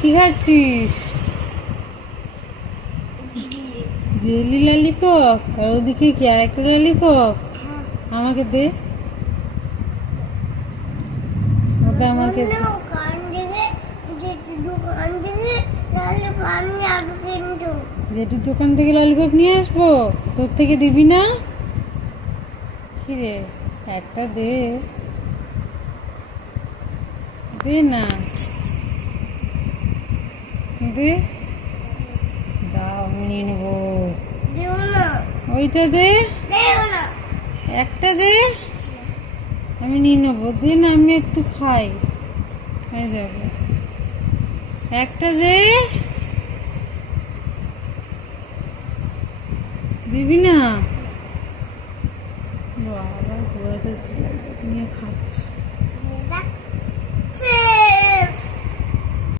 কি খাচ্ছিস? Jelly lollipop. আর ওদিকে কি আরেকটা ললিপপ? আমাকে দে, ওটা আমাকে দে। জেঠির দোকান থেকে ললিপপ নিয়ে আসবো, তোর থেকে দিবি না? কি রে, একটা দে, দে না, দে। দাও, আমি নিয়ে নেবো। ওইটা দে, একটা দে, আমি নিয়ে নেবো। দে না, আমি একটু খাই। হয়ে যাবে, একটা দে। দিবি না? বাবা নিয়ে খাচ্ছে।